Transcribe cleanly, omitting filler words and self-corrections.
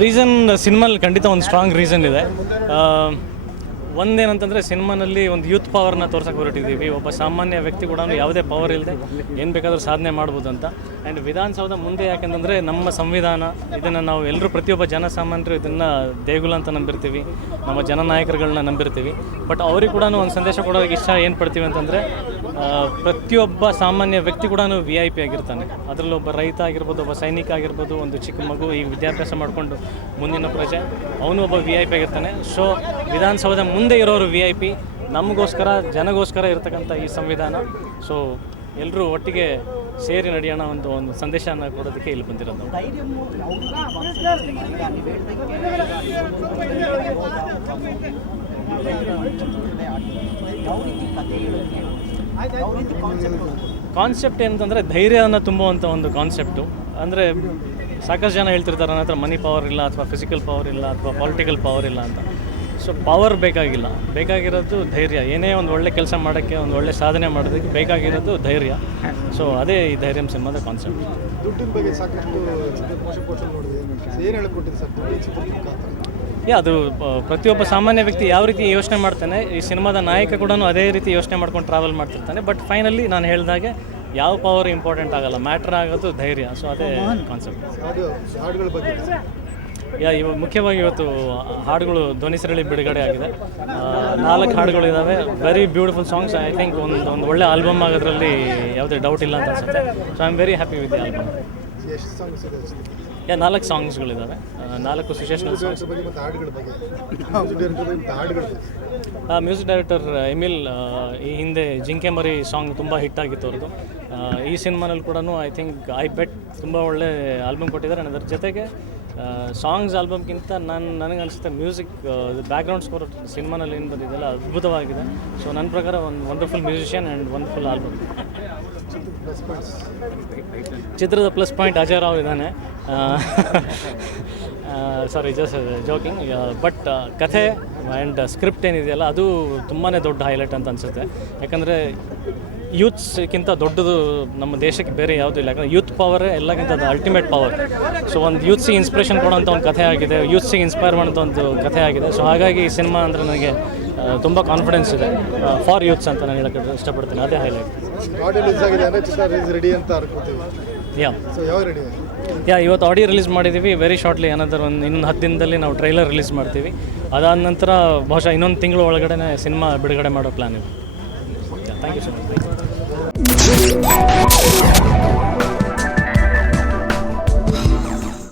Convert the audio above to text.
Reason ಸಿನಿಮಾಲ್ಲಿ ಖಂಡಿತ ಒಂದು strong reason ಇದೆ. ಒಂದೇನಂತಂದರೆ ಸಿನಿಮಾನಲ್ಲಿ ಒಂದು ಯೂತ್ ಪವರ್ನ ತೋರ್ಸಕ್ಕೆ ಹೊರಟಿದ್ದೀವಿ. ಒಬ್ಬ ಸಾಮಾನ್ಯ ವ್ಯಕ್ತಿ ಕೂಡ ಯಾವುದೇ ಪವರ್ ಇಲ್ಲದೆ ಏನು ಬೇಕಾದರೂ ಸಾಧನೆ ಮಾಡ್ಬೋದು ಅಂತ. ಆ್ಯಂಡ್ ವಿಧಾನಸೌಧ ಮುಂದೆ ಯಾಕೆಂತಂದರೆ ನಮ್ಮ ಸಂವಿಧಾನ ಇದನ್ನು ನಾವು ಎಲ್ಲರೂ ಪ್ರತಿಯೊಬ್ಬ ಜನಸಾಮಾನ್ಯರು ಇದನ್ನು ದೇಗುಲ ಅಂತ ನಂಬಿರ್ತೀವಿ, ನಮ್ಮ ಜನನಾಯಕರುಗಳನ್ನ ನಂಬಿರ್ತೀವಿ. ಬಟ್ ಅವ್ರಿಗೆ ಕೂಡ ಒಂದು ಸಂದೇಶ ಕೊಡೋದಕ್ಕೆ ಇಷ್ಟ ಏನು ಪಡ್ತೀವಿ ಅಂತಂದರೆ ಪ್ರತಿಯೊಬ್ಬ ಸಾಮಾನ್ಯ ವ್ಯಕ್ತಿ ಕೂಡ VIP ಆಗಿರ್ತಾನೆ. ಅದರಲ್ಲಿ ಒಬ್ಬ ರೈತ ಆಗಿರ್ಬೋದು, ಒಬ್ಬ ಸೈನಿಕ ಆಗಿರ್ಬೋದು, ಒಂದು ಚಿಕ್ಕ ಮಗು ಈ ವಿದ್ಯಾಭ್ಯಾಸ ಮಾಡಿಕೊಂಡು ಮುಂದಿನ ಪ್ರಜೆ ಅವನು ಒಬ್ಬ VIP ಆಗಿರ್ತಾನೆ. ಸೊ ವಿಧಾನಸೌಧ ಮುಂದೆ ಇರೋರು VIP, ನಮಗೋಸ್ಕರ ಜನಗೋಸ್ಕರ ಇರತಕ್ಕಂಥ ಈ ಸಂವಿಧಾನ. ಸೊ ಎಲ್ಲರೂ ಒಟ್ಟಿಗೆ ಸೇರಿ ನಡೆಯೋಣ ಒಂದು ಸಂದೇಶನ ಕೊಡೋದಕ್ಕೆ ಇಲ್ಲಿ ಬಂದಿರೋದು. ಕಾನ್ಸೆಪ್ಟ್ ಏನಂತಂದರೆ ಧೈರ್ಯನ ತುಂಬುವಂಥ ಒಂದು ಕಾನ್ಸೆಪ್ಟು. ಅಂದರೆ ಸಾಕಷ್ಟು ಜನ ಹೇಳ್ತಿರ್ತಾರೆ ನನ್ನ ಹತ್ರ ಮನಿ ಪವರ್ ಇಲ್ಲ, ಅಥವಾ ಫಿಸಿಕಲ್ ಪವರ್ ಇಲ್ಲ, ಅಥವಾ ಪೊಲಿಟಿಕಲ್ ಪವರ್ ಇಲ್ಲ ಅಂತ. ಸೊ ಪವರ್ ಬೇಕಾಗಿಲ್ಲ, ಬೇಕಾಗಿರೋದು ಧೈರ್ಯ. ಏನೇ ಒಂದು ಒಳ್ಳೆ ಕೆಲಸ ಮಾಡೋಕ್ಕೆ, ಒಂದು ಒಳ್ಳೆ ಸಾಧನೆ ಮಾಡೋದಕ್ಕೆ ಬೇಕಾಗಿರೋದು ಧೈರ್ಯ. ಸೊ ಅದೇ ಈ ಧೈರ್ಯಂ ಸಿನಿಮಾದ ಕಾನ್ಸೆಪ್ಟ್. ದುಡ್ಡಿನ ಬಗ್ಗೆ ಸಾಕಷ್ಟು ಏನು ಹೇಳ್ಕೊಟ್ಟಿದೆ ಸರ್? ಅದು ಪ್ರತಿಯೊಬ್ಬ ಸಾಮಾನ್ಯ ವ್ಯಕ್ತಿ ಯಾವ ರೀತಿ ಯೋಚನೆ ಮಾಡ್ತಾನೆ, ಈ ಸಿನಿಮಾದ ನಾಯಕ ಕೂಡ ಅದೇ ರೀತಿ ಯೋಚನೆ ಮಾಡ್ಕೊಂಡು ಟ್ರಾವೆಲ್ ಮಾಡ್ತಿರ್ತಾನೆ. ಬಟ್ ಫೈನಲಿ ನಾನು ಹೇಳಿದಾಗೆ ಯಾವ ಪವರ್ ಇಂಪಾರ್ಟೆಂಟ್ ಆಗಲ್ಲ, ಮ್ಯಾಟ್ರ್ ಆಗೋದು ಧೈರ್ಯ. ಸೊ ಅದೇ ಕಾನ್ಸೆಪ್ಟ್. ಹಾಡುಗಳ ಬಗ್ಗೆ ಮುಖ್ಯವಾಗಿ ಇವತ್ತು ಹಾಡುಗಳು ಧ್ವನಿ ಸರಳಿ ಬಿಡುಗಡೆ ಆಗಿದೆ. 4 ಹಾಡುಗಳಿದ್ದಾವೆ, very beautiful songs. I think ಒಂದು ಒಳ್ಳೆ ಆಲ್ಬಮ್ ಆಗೋದ್ರಲ್ಲಿ ಯಾವುದೇ ಡೌಟ್ ಇಲ್ಲ ಅಂತ ಅನ್ಸುತ್ತೆ. So I am very happy with the album. 4 ಸಾಂಗ್ಸ್ಗಳಿದ್ದಾವೆ, 4 sensational songs. Music director Emil ಈ ಹಿಂದೆ ಜಿಂಕೆ ಮರಿ ಸಾಂಗ್ ತುಂಬ ಹಿಟ್ ಆಗಿತ್ತು ಅವ್ರದ್ದು. ಈ ಸಿನಿಮಾನಲ್ಲಿ ಕೂಡ ಐ ಥಿಂಕ್ ಐ ಬೆಟ್ ತುಂಬ ಒಳ್ಳೆ ಆಲ್ಬಮ್ ಕೊಟ್ಟಿದ್ದಾರೆ. ಅದರ ಜೊತೆಗೆ ಸಾಂಗ್ಸ್ ಆಲ್ಬಮ್ಗಿಂತ ನನಗೆ ಅನಿಸುತ್ತೆ ಮ್ಯೂಸಿಕ್ ಬ್ಯಾಕ್ಗ್ರೌಂಡ್ ಸ್ಕೋರ್ ಸಿನಿಮಾನಲ್ಲಿ ಏನು ಬಂದಿದೆಯಲ್ಲ ಅದ್ಭುತವಾಗಿದೆ. ಸೊ ನನ್ನ ಪ್ರಕಾರ ಒಂದು wonderful musician and wonderful album. ಚಿತ್ರದ ಪ್ಲಸ್ ಪಾಯಿಂಟ್ ಅಜಯ್ ರಾವ್ ಇದ್ದಾನೆ. ಸಾರಿ, ಜಸ್ಟ್ ಜೋಕಿಂಗ್. ಬಟ್ ಕಥೆ ಆ್ಯಂಡ್ ಸ್ಕ್ರಿಪ್ಟ್ ಏನಿದೆಯಲ್ಲ ಅದು ತುಂಬಾ ದೊಡ್ಡ ಹೈಲೈಟ್ ಅಂತ ಅನಿಸುತ್ತೆ. ಯಾಕಂದರೆ ಯೂತ್ಸ್ಗಿಂತ ದೊಡ್ಡದು ನಮ್ಮ ದೇಶಕ್ಕೆ ಬೇರೆ ಯಾವುದೂ ಇಲ್ಲ. ಯಾಕಂದರೆ ಯೂತ್ ಪವರೇ ಎಲ್ಲಕ್ಕಿಂತ ಅಲ್ಟಿಮೇಟ್ ಪವರ್. ಸೊ ಒಂದು ಯೂತ್ಸಿಗೆ ಇನ್ಸ್ಪಿರೇಷನ್ ಕೊಡೋಂಥ ಒಂದು ಕಥೆ ಆಗಿದೆ, ಯೂತ್ಸಿಗೆ ಇನ್ಸ್ಪೈರ್ ಮಾಡೋಂಥ ಒಂದು ಕಥೆ ಆಗಿದೆ. ಸೊ ಹಾಗಾಗಿ ಈ ಸಿನಿಮಾ ಅಂದರೆ ನನಗೆ ತುಂಬ ಕಾನ್ಫಿಡೆನ್ಸ್ ಇದೆ ಫಾರ್ ಯೂತ್ಸ್ ಅಂತ ನಾನು ಹೇಳೋಕ್ಕೆ ಇಷ್ಟಪಡ್ತೀನಿ. ಅದೇ ಹೈಲೈಟ್. ಇವತ್ತು ಆಡಿಯೋ ರಿಲೀಸ್ ಮಾಡಿದ್ದೀವಿ. ವೆರಿ ಶಾರ್ಟ್ಲಿ ಅನದರ್ ಇನ್ನೊಂದು 10 ದಿನದಲ್ಲಿ ನಾವು ಟ್ರೈಲರ್ ರಿಲೀಸ್ ಮಾಡ್ತೀವಿ. ಅದಾದ ನಂತರ ಬಹುಶಃ ಇನ್ನೊಂದು ತಿಂಗಳು ಒಳಗಡೆ ಸಿನಿಮಾ ಬಿಡುಗಡೆ ಮಾಡೋ ಪ್ಲ್ಯಾನ್ ಇದೆ. Thank you so much.